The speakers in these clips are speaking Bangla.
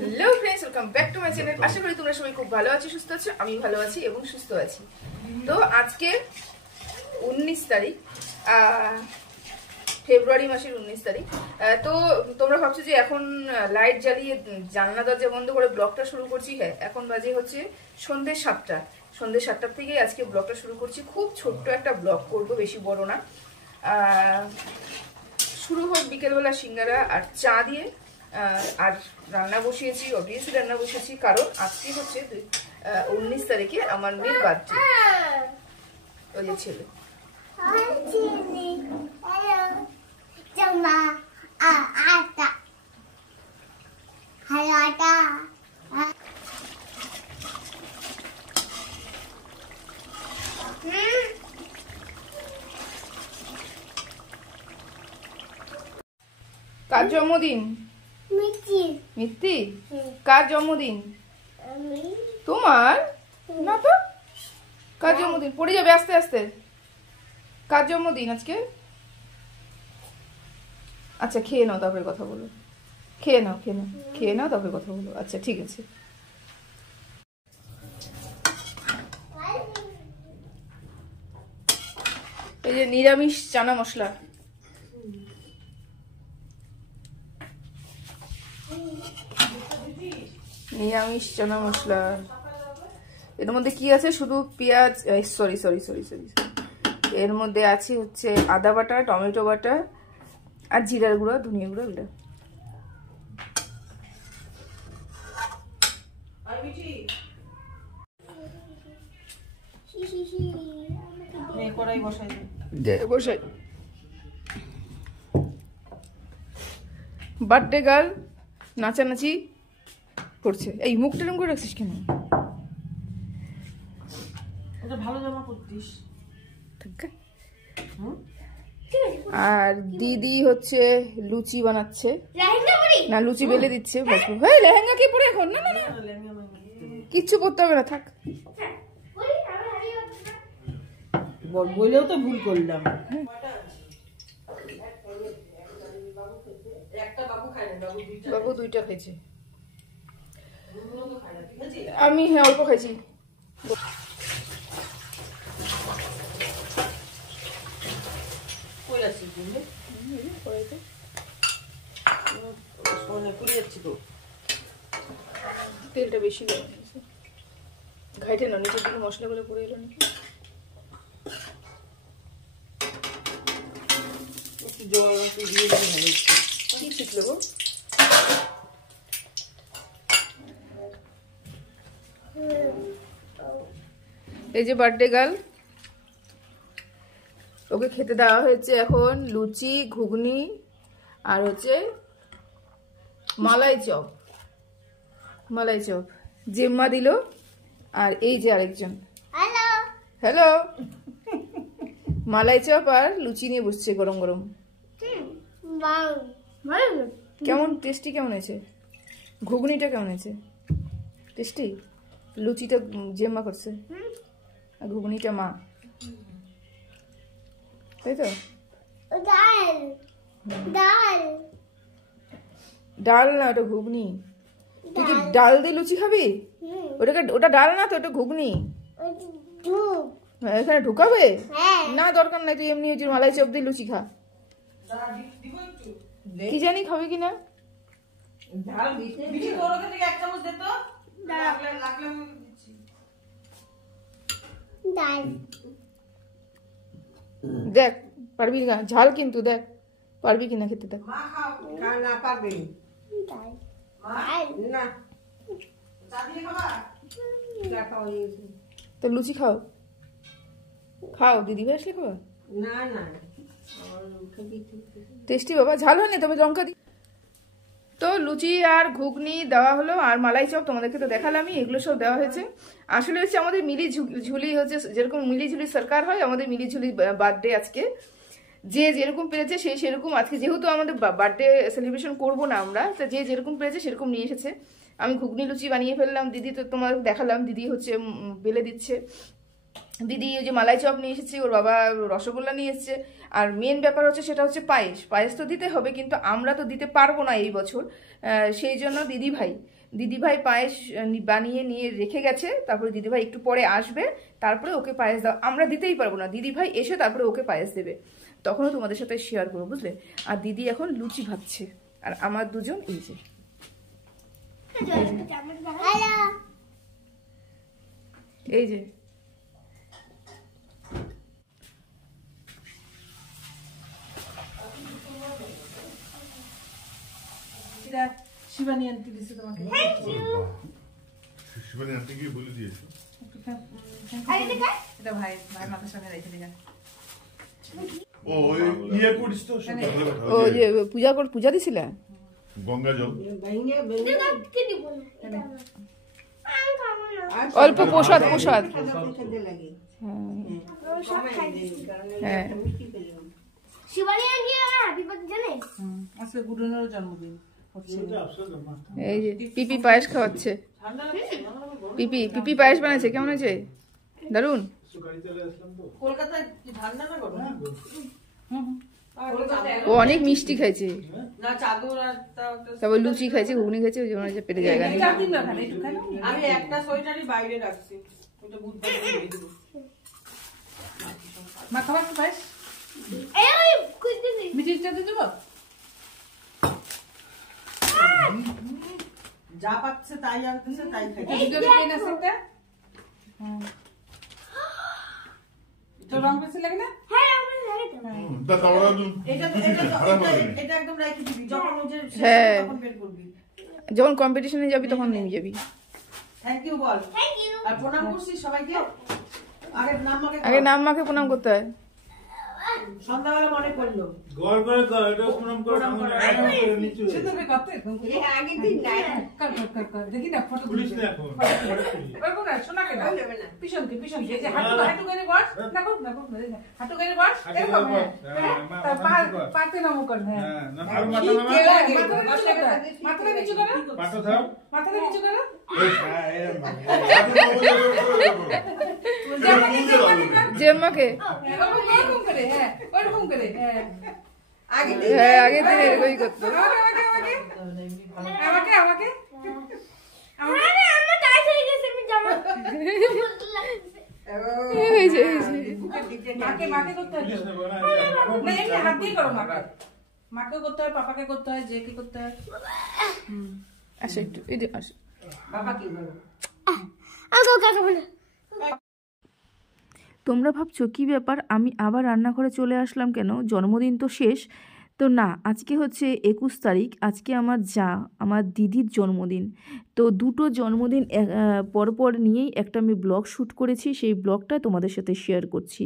Hello friends, welcome back to my channel. আশা করি তোমরা সবাই খুব ভালো আছো, সুস্থ আছো। আমি ভালো আছি এবং সুস্থ আছি। তো আজকে 19 তারিখ, ফেব্রুয়ারি মাসের 19 তারিখ। তো তোমরা ভাবছো যে এখন লাইট জ্বালিয়ে জানলা দরজা বন্ধ করে ব্লগটা শুরু করছি। হ্যাঁ, এখন বাজে হচ্ছে সন্ধ্যে 7টা। সন্ধ্যে 7টার থেকে আজকে ব্লগটা শুরু করছি। খুব ছোট্ট একটা ব্লগ করবো, বেশি বড় না। শুরু হোক বিকেলবেলা সিঙ্গারা আর চা দিয়ে। আর রান্না বসিয়েছি, অবভিয়াসলি রান্না বসিয়েছি, কারণ আজকে হচ্ছে 19 তারিখে আমার মেয়ের বার্থডে। ওই যে ছেলে কার জন্মদিন? মিত্তি। কার জন্মদিন? তোমার না তো। কার জন্মদিন? পড়ে যাবে আস্তে আস্তে। কার জন্মদিন আজকে? আচ্ছা, খেয়ে নাও তারপরে কথা বলো। খেয়ে নাও তারপরে কথা বলো। আচ্ছা, ঠিক আছে। এই যে নিরামিষ চানা মশলা। নিরামিষ চানা মশলা। এর মধ্যে কি আছে? শুধু পেঁয়াজ, সরি, এর মধ্যে আছে হচ্ছে আদা বাটা, টমেটো বাটা আর জিরার গুঁড়া, ধনিয়া গুঁড়া। বসাই। বার্থডে গার্ল নাচানাচি করছে। এই মুখটা এরকম করে রাখছিস কেন? ভালো জামা পরতিস। আর দিদি হচ্ছে লুচি বানাচ্ছে। না, লুচি বেলে দিচ্ছে। লেহেঙ্গা কি পরে এখন? না, কিচ্ছু পরতে হবে না, থাক। বলেও তো ভুল করলাম। বাবু দুইটা খেয়েছে, আমি হ্যাঁ অল্প খাইছি। তেলটা বেশি ঘাইটে না, নিচের দিকে মশলাগুলো পড়ে এলো নাকি। কি শিখলে গো? এই যে বার্থডে গার্ল, ওকে খেতে দেওয়া হয়েছে এখন লুচি, ঘুগনি আর হচ্ছে মালাই চপ। জেম্মা দিল। আর এই যে আরেকজন, হ্যালো, মালাই চপ আর লুচি নিয়ে বসছে গরম গরম। কেমন টেস্টি? কেমন হয়েছে? ঘুগনিটা কেমন হয়েছে? টেস্টি। লুচিটা জেম্মা করছে আর ঘুগনিটা মা, তাই তো? ডাল না, ওটা ঘুগনি। তুই কি ডাল দিয়ে লুচি খাবি? ওটা ডাল না তো, ওটা ঘুগনি। এখানে ঢুকাবে না, দরকার নাই। তুই এমনি হচ্ছে মালাই চপ দিয়ে লুচি খা। কি জানি খাবে কিনা। দেখ পারবি না, ঝাল কিন্তু দেখ পারবি কিনা খেতে। দেখ তো লুচি খাও দিদি ভাই আসলে খাবা। টেস্টি বাবা, ঝাল হয়নি তবে লঙ্কা দি। তো লুচি আর ঘুগনি দেওয়া হলো, আর মালাই চপ তোমাদেরকে তো দেখালামই। এগুলো সব দেওয়া হয়েছে। আসলে হচ্ছে আমাদের মিলি ঝুলি হচ্ছে, যেরকম মিলি ঝুলি সরকার হয়, আমাদের মিলি ঝুলি বার্থডে আজকে। যে যেরকম পেরেছে সেরকম। আজকে যেহেতু আমাদের বার্থডে সেলিব্রেশন করবো না আমরা, তো যে যেরকম পেরেছে সেরকম নিয়ে এসেছে। আমি ঘুগনি লুচি বানিয়ে ফেললাম, দিদি তো তোমার দেখালাম, দিদি হচ্ছে বেলে দিচ্ছে। দিদি ওই যে মালাই চপ নিয়ে এসেছে, ওর বাবা রসগোল্লা নিয়ে এসেছে। আর মেন ব্যাপার হচ্ছে সেটা হচ্ছে পায়েস। পায়েস তো দিতে হবে, কিন্তু আমরা তো দিতে পারবো না এই বছর, সেই জন্য দিদি ভাই দিদিভাই পায়েস বানিয়ে নিয়ে রেখে গেছে, তারপরে দিদিভাই একটু পরে আসবে, তারপরে ওকে পায়েস দাও। আমরা দিতেই পারবো না, দিদিভাই এসে তারপরে ওকে পায়েস দেবে, তখনও তোমাদের সাথে শেয়ার করবো, বুঝলে। আর দিদি এখন লুচি ভাজছে, আর আমার দুজন এই যে এই যে শিবানী আনতে দিছে তোমাকে। শিবানী আনতে গিয়ে বলে দিয়েছো? এটা ভাই মাথার সামনে রেখে দিলাম। ও ইয়ে করিস তো ও যে পূজা দিছিলে গঙ্গা জল অল্প প্রসাদ হ্যাঁ। আজকে গুডনের জন্মদিন। এই যে পিপি পায়েস খাওয়াচ্ছে, পিপি পায়েস বানাইছে, কেমন হয়েছে? দারুন। কলকাতায় কি ঠান্ডা না গরম? ও অনেক মিষ্টি খাইছে, না চাদর আর তারপর লুচি খাইছে, ঘুগনি খাইছে, ওই জন্য পেটে জায়গা নেই। আমি একটা সোয়েটারই বাইরে রাখছি, ওটা বুধবার দিয়ে দেব। মা খাবার কি পাইস? মিষ্টি চাতে দেব? যা পাচ্ছে তাই আনতেছে, তাই খাইছে। তো রং বেশি লাগে না? এটা একদম রাখি দিবি, যখন ওদের হ্যাঁ, তখন বের করবি। যখন কম্পিটিশনে যাবি তখন নিয়ে যাবি। থ্যাংক ইউ বল। আর প্রণাম করছিস সবাইকে? আগে নাম মাকে প্রণাম করতে হয়। সন্ধ্যাবেলা মনে করলো গড় করে কর, এটা প্রণাম করে নিচে সেটা করতে এই আগে দিন না কর দেখি না ফটো পুলিশ না এখন করব না শোনা কেন পিছনকে এই যে হাঁটু করে বস না হাঁটু করে বস এরকম তার পাতে নামো কর। হ্যাঁ না আর মাথা নামা, মাথা নিচু করো, পাটা দাও, মাথা নিচু করো। জেম্মাকে এরকম করে, হ্যাঁ ওরকম করে, হ্যাঁ আগে দিন এরকমই করতো। আমাকে মাকে করতে হয়, হাত দিয়ে করো। মাকে করতে হয়, পাপাকে করতে হয়, জেকে করতে হয়। আসো একটু এই আসো। বাবা কি বলো? তোমরা ভাবছো কি ব্যাপার, আমি আবার রান্নাঘরে চলে আসলাম কেন? জন্মদিন তো শেষ তো না, আজকে হচ্ছে 21 তারিখ, আজকে আমার দিদির জন্মদিন। তো দুটো জন্মদিন পরপর নিয়েই একটা আমি ব্লগ শ্যুট করেছি, সেই ব্লগটা তোমাদের সাথে শেয়ার করছি।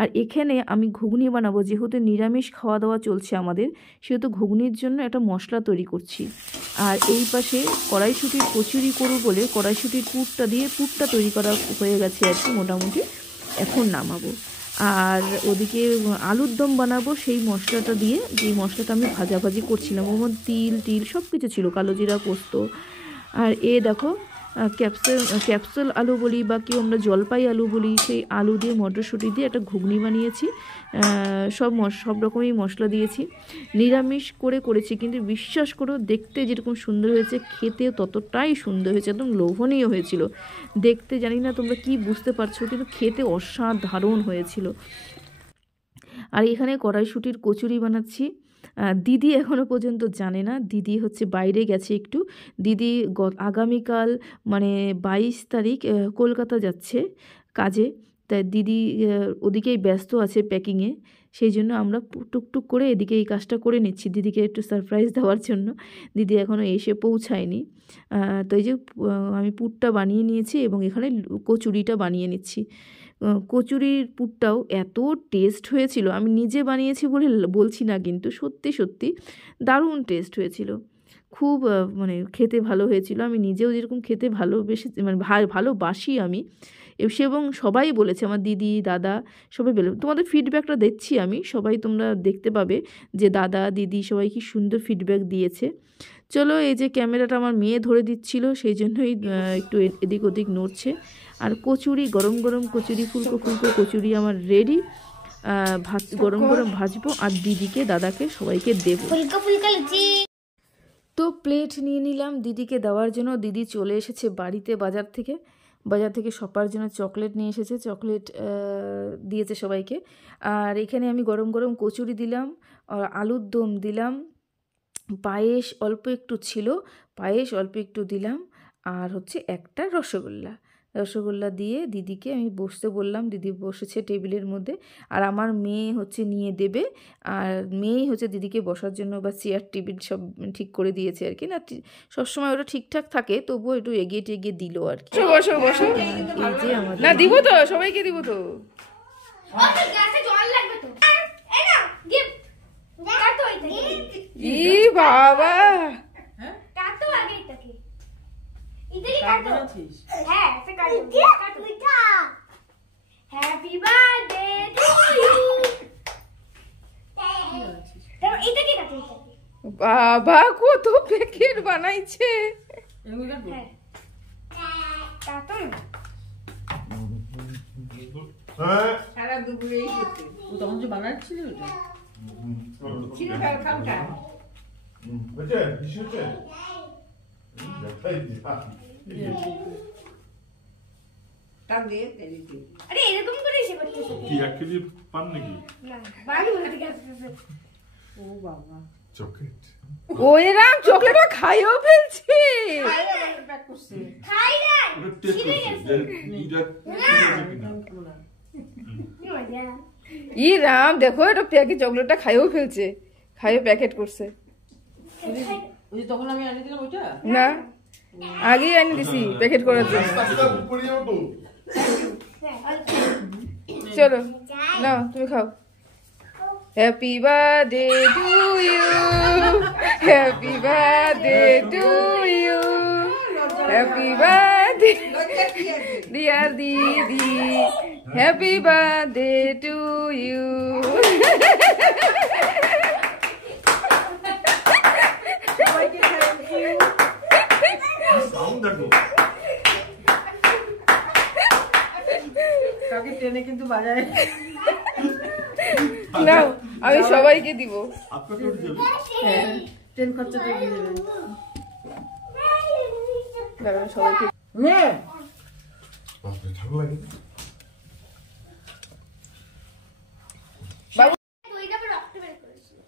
আর এখানে আমি ঘুগনি বানাবো, যেহেতু নিরামিষ খাওয়া দাওয়া চলছে আমাদের, সেহেতু ঘুগনির জন্য একটা মশলা তৈরি করছি। আর এই পাশে কড়াইশুঁটির কচুরি করব বলে কড়াইশুঁটির পুরটা তৈরি করা হয়ে গেছে আর কি মোটামুটি, এখন নামাবো। আর ওদিকে আলুর দম বানাবো, সেই মশলাটা দিয়ে, যেই মশলাটা আমি ভাজাভাজি করছিলাম, ওর মধ্যে তিল সব কিছু ছিল, কালো জিরা, পোস্ত। আর দেখো ক্যাপসুল আলু বলি বা কেউ আমরা জলপাই আলু বলি, সেই আলু দিয়ে মটরশুঁটি দিয়ে একটা ঘুগনি বানিয়েছি। সব রকমই মশলা দিয়েছি, নিরামিষ করেছি, কিন্তু বিশ্বাস করো দেখতে যেরকম সুন্দর হয়েছে, খেতে ততটাই সুন্দর হয়েছে, একদম লোভনীয় হয়েছিল দেখতে। জানি না তোমরা কি বুঝতে পারছো, কিন্তু খেতে অসাধারণ হয়েছিল। আর এখানে কড়াইশুঁটির কচুরি বানাচ্ছি। দিদি এখনও পর্যন্ত জানে না, দিদি হচ্ছে বাইরে গেছে একটু। দিদি আগামীকাল মানে 22 তারিখ কলকাতা যাচ্ছে কাজে, তাই দিদি ওদিকেই ব্যস্ত আছে প্যাকিংয়ে, সেই জন্য আমরা টুকটুক করে এদিকে এই কাজটা করে নিচ্ছি দিদিকে একটু সারপ্রাইজ দেওয়ার জন্য। দিদি এখনও এসে পৌঁছায়নি। তো এই যে আমি পুরটা বানিয়ে নিয়েছি এবং এখানে কচুরিটা বানিয়ে নিচ্ছি। কচুরির পুরটাও এত টেস্ট হয়েছিল, আমি নিজে বানিয়েছি বলে বলছি না, কিন্তু সত্যি দারুণ টেস্ট হয়েছিল, খুব মানে খেতে ভালো হয়েছিল। আমি নিজেও যেরকম খেতে ভালোবাসি আমি, এবং সবাই বলেছে, আমার দিদি দাদা সবাই বলে, তোমাদের ফিডব্যাকটা দেখছি আমি, সবাই তোমরা দেখতে পাবে যে দাদা দিদি সবাই কি সুন্দর ফিডব্যাক দিয়েছে। চলো, এই যে ক্যামেরাটা আমার মেয়ে ধরে দিচ্ছিল, সেই জন্যই একটু এদিক ওদিক নড়ছে। আর কচুরি, গরম কচুরি, ফুলকো কচুরি আমার রেডি। গরম ভাজবো আর দিদিকে দাদাকে সবাইকে দেবো। তো প্লেট নিয়ে নিলাম দিদিকে দেওয়ার জন্য। দিদি চলে এসেছে বাড়িতে বাজার থেকে সবার জন্য চকলেট নিয়ে এসেছে, চকলেট দিয়েছে সবাইকে। আর এখানে আমি গরম গরম কচুরি দিলাম, আর আলুর দম দিলাম, পায়েস অল্প একটু ছিল, পায়েস অল্প একটু দিলাম, আর হচ্ছে একটা রসগোল্লা দিয়ে দিদিকে আমি বসতে বললাম। দিদি বসেছে টেবিলের মধ্যে, আর আমার মেয়ে হচ্ছে নিয়ে দেবে, আর মেয়েই হচ্ছে দিদিকে বসার জন্য বা চেয়ার টেবিল সব ঠিক করে দিয়েছে আর কি। না সবসময় ওটা ঠিকঠাক থাকে, তবুও একটু এগিয়ে টেগিয়ে দিল আর কি। বসো বসো, এই যে আমাদের না দিব তো, সবাইকে দিব তো। ই বাবা, হ্যাপি বার্থডে টু ইউ। বাবা কত প্যাকেট বানাইছে। হ্যাঁ সারা দুপুরে এই করতে ও তখন যে বানাচ্ছিল ওটা ছিল খাওয়া হচ্ছে বেশি হচ্ছে দেখাই দিয়া তার দিয়ে তেলি দিয়ে আরে এরকম করে এসে করতেছ কি 1 কেজি পান নাকি? না বাড়ি বলে গেছে। ও বাবা চকলেট ওই রাম চকলেটটা খাইও ফেলছে। প্যাক করছে খাই না ওটা টেস্ট ছিঁড়ে করছে গেছে। যে মজা। ই রাম দেখো, এটা প্যাকেট চকলেটটা খাইও ফেলছে, খাইও প্যাকেট করছে। ওই যে তখন আমি আনি দিলাম ওইটা না আগেই আনি দিছি প্যাকেট করার জন্য। পাস্তা পড়ে যাও তো। চলো না তুমি খাও। Happy birthday to you, happy birthday to you, happy birthday dear দিদি, happy birthday to you. Sound দেখো কাকে ট্রেনে কিন্তু বাজায় নাও আমি সবাইকে দিব। আপনাকে উঠে যাবে হ্যাঁ ট্রেন খরচাটা দিয়ে দেবে দাঁড়ান সবাইকে। নে বাপরে ভালো লাগে তুই তো রক্ত বের করেছিস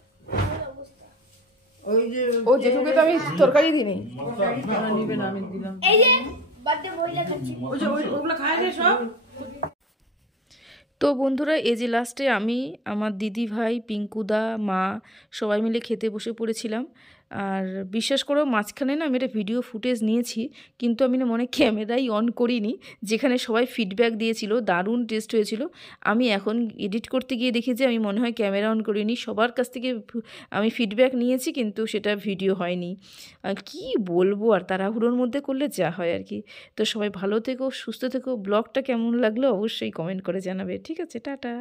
অবস্থা। ওই যে ও জেঠুকে তো আমি তরকারি দিইনি। ওরা নিবে না আমি দিলাম এই যে বার্থডে বইলা খাচ্ছি। ওই যে ওগুলো খায় না সব। তো বন্ধুরা এই যে লাস্টে আমি, আমার দিদি ভাই, পিঙ্কুদা, মা সবাই মিলে খেতে বসে পড়েছিলাম। আর বিশ্বাস করো মাঝখানে না আমি একটা ভিডিও ফুটেজ নিয়েছি, কিন্তু আমি না মনে ক্যামেরাই অন করিনি। যেখানে সবাই ফিডব্যাক দিয়েছিল দারুণ টেস্ট হয়েছিল, আমি এখন এডিট করতে গিয়ে দেখি যে আমি মনে হয় ক্যামেরা অন করিনি। সবার কাছ থেকে আমি ফিডব্যাক নিয়েছি, কিন্তু সেটা ভিডিও হয়নি। কি বলবো, আর তাড়াহুড়োর মধ্যে করলে যা হয় আর কি। তো সবাই ভালো থেকো, সুস্থ থেকো। ব্লগটা কেমন লাগলো অবশ্যই কমেন্ট করে জানাবে। ঠিক আছে, টাটা।